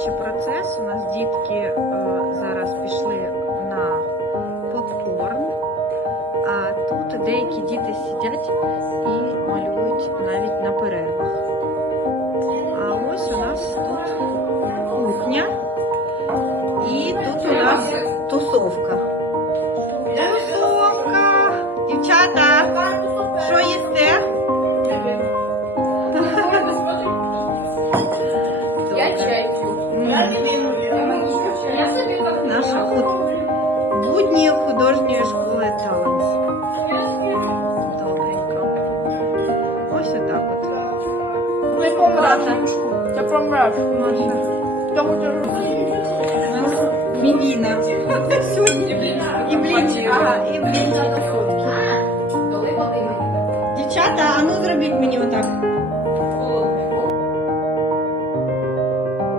коротше, процес. У нас дітки е, зараз пішли на попкорн, а тут деякі діти сидять і малюють навіть на перервах. А ось у нас тут кухня, і тут у нас. Тусовка! Художньої школи талант. Добренько. Ось отак от. Ти помреш. Ти помреш. Тому ти Мівіна. Сьогодні. І блінчик. Ага, і блінчик. Дівчата, а ну зробіть мені отак.